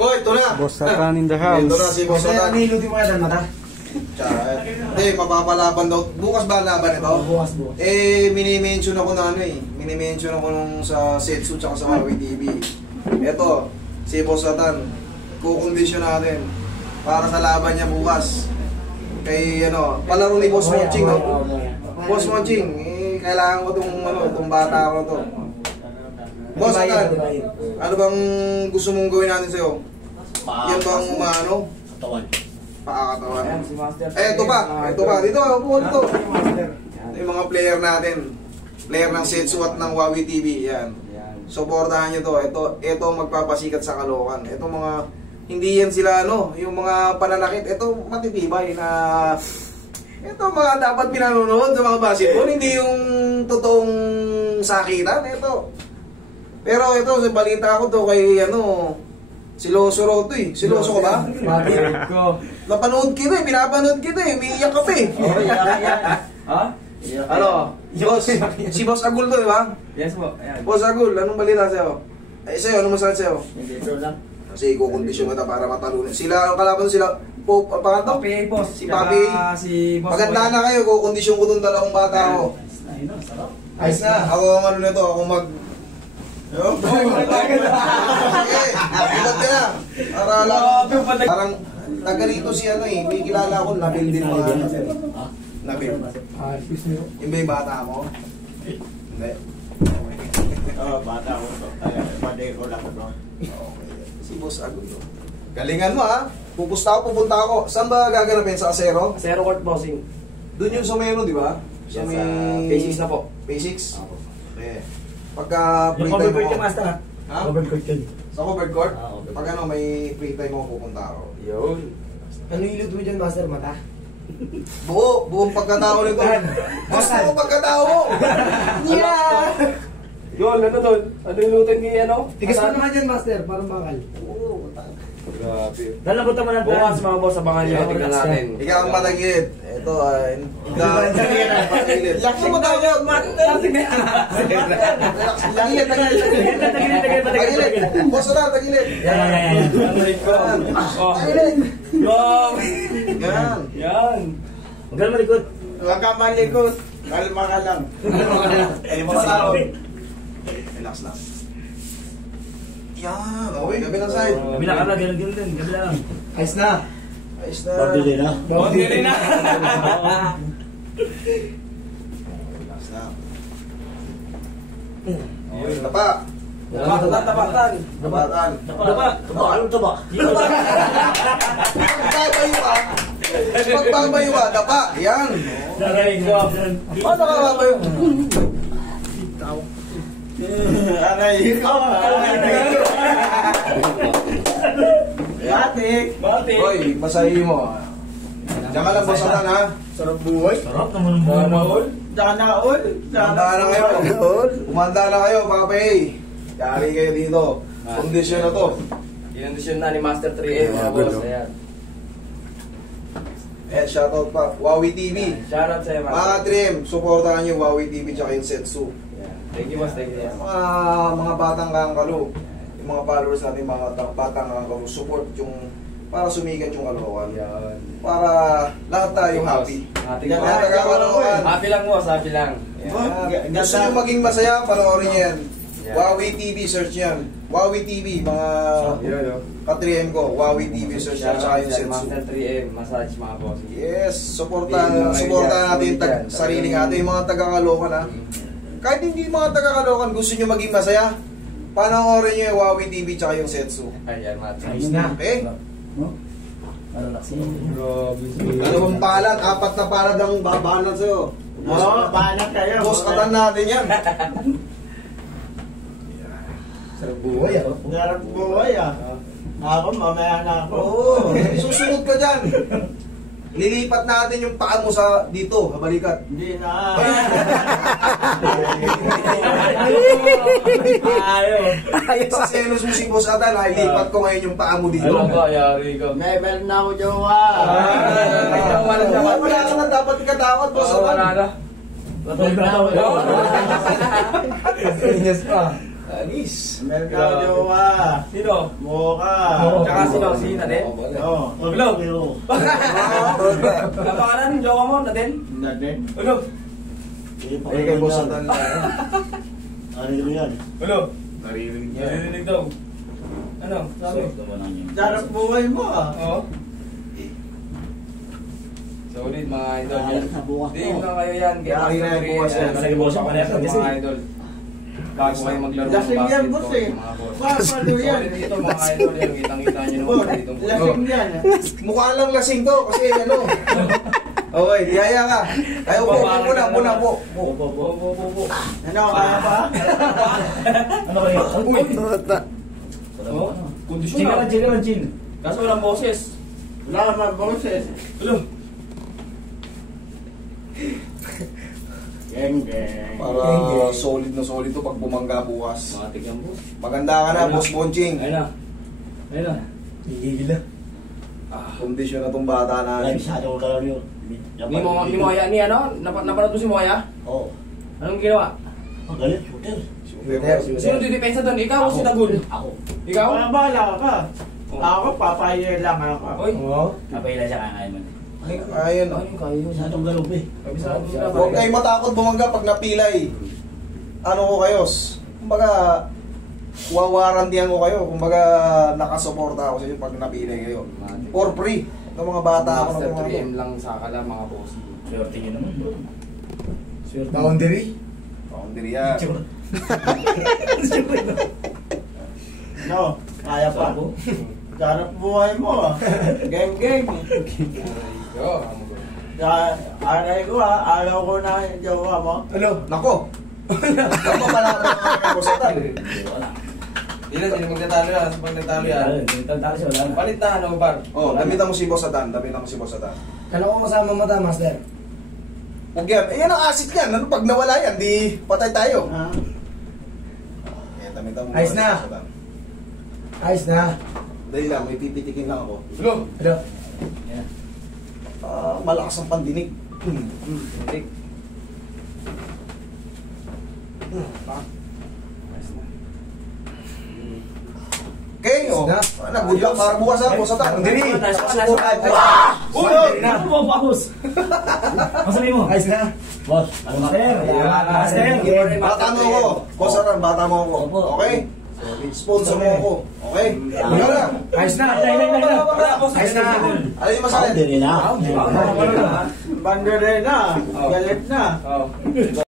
Oh, ito na. Boss Satan in the house. Ito na si Boss Satan. Ano ilutin mo yan, mata? Hindi, mapapalaban daw. Bukas ba laban ito? Bukas. Mini-mention ako na ano Mini-mention ako nung sa Setsu tsaka sa Huawei TV. Ito, si Boss Satan. Kukondisyon natin para sa laban niya bukas. Kay palaro ni Boss Monching, no? Boss Monching, kailangan ko itong bata ko to. Boss Satan, ano bang gusto mong gawin natin sa'yo? Yan bang Katawan. Pakakatawan. Ito pa. Dito, upo dito. Yung mga player natin. Player ng Setsu at ng Huawei TV. Yan. Suportahan nyo to. Ito magpapasikat sa Caloocan. Ito mga, hindi yan sila yung mga pananakit. Ito matitibay na, ito mga dapat pinanonood sa mga basketball. Hindi yung totoong sakitan. Ito. Pero ito, balita ko to kay Siloso raw to eh. Siloso ka ba? Bakit ko? Napanood kita pinapanood kita umiiyak ka pa Oo, iyak. Ha? Si Boss Agul to, di ba? Yes po. Ayan. Boss Agul, anong balita sa'yo? Sa'yo, anong masakit sa'yo? Hindi ito lang. Kasi kukondisyon kita para matalunan. Sila, ang kalaban sila, pangato? Papi, boss. Si Papi. Si boss. Maganda na kayo, kukondisyon ko itong dalawang bata ko. Sarap. Ayos na. Ako ang nito, ako mag... Ilat ka na. Parang taga rito si may kilala ko, Nabil din mga Nabil. Yung ba yung bata mo? Hindi. Bata ko to. Pwede ko lang ito. Si Boss Agul. Galingan mo pupunta ako. Saan ba gaganapin? Sa Acero? Zero court bossing. Doon yung sa Meno, di ba? Sa P6 na po. P6? Okay. Pagka free time Covered mo. court ka, master ha? Ha? Covered court ka. Sa covered court? Covered. Pag may free time mo, pupunta ako. Yun. Ano ilutin mo dyan, master? Mata? Buong pagkatao nito. Mas buong pagkatao mo! Yeah! Yun, ano doon? Ano yung lutin ni Tigas mo naman dyan, master. Parang bakal. Oo, Grabe. Dalabot naman ang Bukas mga boss, abangan nyo. Tignan natin. ikaw ang matagilid. Ito matagilid. Relax mo tayo. Tagilid. Boss na, tagilid. Yan. Tagilid. Yan. Yan. Huwag ka malikot. Huwag ka malikot. Kalma ka lang. Relax lang. Yan. Okay, gabi ng side. Kabila ka lang, ganun din. Kabila lang. Ayos na. Ayos na. Pabili na. Pabili na. Relax na. Okay, tapa. Tapatan. Tapatan. Anong taba? Pagbabayo ka, tapa. Yan. Narayin ko. Paano ka babayo? Aray ko. Batik. Batik. Hoy, masahi mo. Diyan ka lang, Boss Satan, ha? Sarap buhay. Sarap naman ang buhay mo. Danaol. Umanda na kayo. Umanda na kayo, Papay. Yari kayo dito. Kondisyon na to. Inundisyon na ni Master 3A mga boss. Ayan. Shoutout pa. Huawei TV. Shoutout sa'yo Mga Master. trim, supportahan nyo Huawei TV tsaka yung Setsu. Thank you boss, thank you. Mga batang kangkalo. Yung mga followers natin, mga batang kangkalo, support yung para sumikat yung Caloocan. Yan. Para lahat tayo happy. Happy Yan, lang. taga Caloocan. Happy lang boss, happy lang. Gusto nyo maging masaya, panoorin nyo yan. Yeah. Huawei TV, search yan. Huawei TV, mga Yun, no? ka-3M ko. Huawei TV, search yan. Tsaka yung Shoutout Setsu. Master 3A, massage mga boss. Yes, Yung supportahan mga natin yan, yung sarili natin, yung mga taga-Caloocan ha. Kahit hindi mga taga-Caloocan, gusto nyo maging masaya, panoorin nyo yung Huawei TV tsaka yung Setsu. Ayan, Master. Ayos na. Okay? Ano laksi? Ano bang palad? 4 na palad ang babalan sa'yo. Banat kayo. Boss katan natin yan. Sarap buhay Sarap buhay Ako, mamaya na ako. Oo, susunod ka dyan. Lilipat natin yung paa mo sa dito, balikat. Hindi na. Sa selos mo si Boss Atan, lilipat ko ngayon yung paa mo dito. Ano ba, yari ko? May meron na ako jowa. Wala ka na, dapat ikatakot, Boss Oo, Atan. wala na. Yes pa. Alis. Meron ka jowa. Sino? Moka. Tsaka sino? Si Nadel? Oo. Ulo. Kapangalan ng jowa mo, Nadel? Nadel. Ulo. Eh, kay Boss Satan na. Ano yun yan? Ulo. Naririnig niya. Narinig daw. Ano? Sabi? Sarap buhay mo ah. Oo. Solid mga idol. Hindi na kayo yan. Yari na yung bukas yan. Talaga bukas ako na mga idol. Bago kayo maglaro ng Lasing yan, basketball, boss eh. mga boss. Paano yan? Solid dito mga idol yan. Kitang-kita nyo Boss, naman dito. lasing yan ah. Mukha lang lasing to kasi ano. Okay, diyaya ka. Ay, upo po. Ano, kaya pa? Ano kayo? Uy! Oh, Kondisyon Chin na. ka lang, Chin. Kaso walang boses. Wala ka mga boses. Ulo. Geng, geng. Para solid na solid to pag bumangga bukas. Mga tigyan boss. Maganda ka na, Boss Bonching. Ayun na. Ayun na. Gigigil na. Kondisyon na tong bata Ay, natin. masyado ko kalaro yun. Ni Moya, ni ano? Napanood mo si Moya? Oo. Anong ginawa? Ang galit, shooter. Sino didepensa doon? Ikaw o si Tagul? Ako. Ikaw? Wala bahala ka. Ako, papayo lang ako. Oy. Napahila siya kakain mo. Ayun. Ayun kayo. Masyadong galop eh. Kabisado sila. Huwag kayo matakot bumangga pag napilay. Ano ko kayo? Kumbaga, wawarantihan ko kayo. Kumbaga, nakasuporta ako sa inyo pag napilay kayo. For free. Ng mga bata ako Master ng mga 3M lang sa kala mga boss. Swerte yun naman, bro. Swerte. Boundary? boundary yan. No, kaya pa. Sarap buhay mo ah. Geng, geng. Yo, Aray ko ah, ayaw ko na yung jowa mo. Ano? Nako! Nako pala ako ng Bosatan. Wala. Hindi na, sino magtatalo yan? Sa pagtatalo yan. Talo siya, wala na. Palit na ano, Bar? Oh, damitan mo si Bosatan. Damitan mo si Bosatan. Kala ko masama mata, Master. Huwag yan. Eh, yan ang acid yan. Ano pag nawala yan, di patay tayo. Ah. Eh, damitan mo Ayos si na. Bosatan. Ayos na. Dahil lang, may pipitikin lang ako. Ulo. Ano? Malakas ang pandinig. Hindi. Okay, oh. Good luck para bukas ha, Bosatan. Boundary. Uy! Ano po, boss? Masabi mo? Ayos na. Boss, ano master? Ayan. Master. Bata mo ako. Bosatan, bata mo ako. Opo. Okay? Sponsor mo ako. Okay? Ano na? Ayos na. Ayos na. Ano yung masakit? Boundary na. Banderena, galit na. Oh.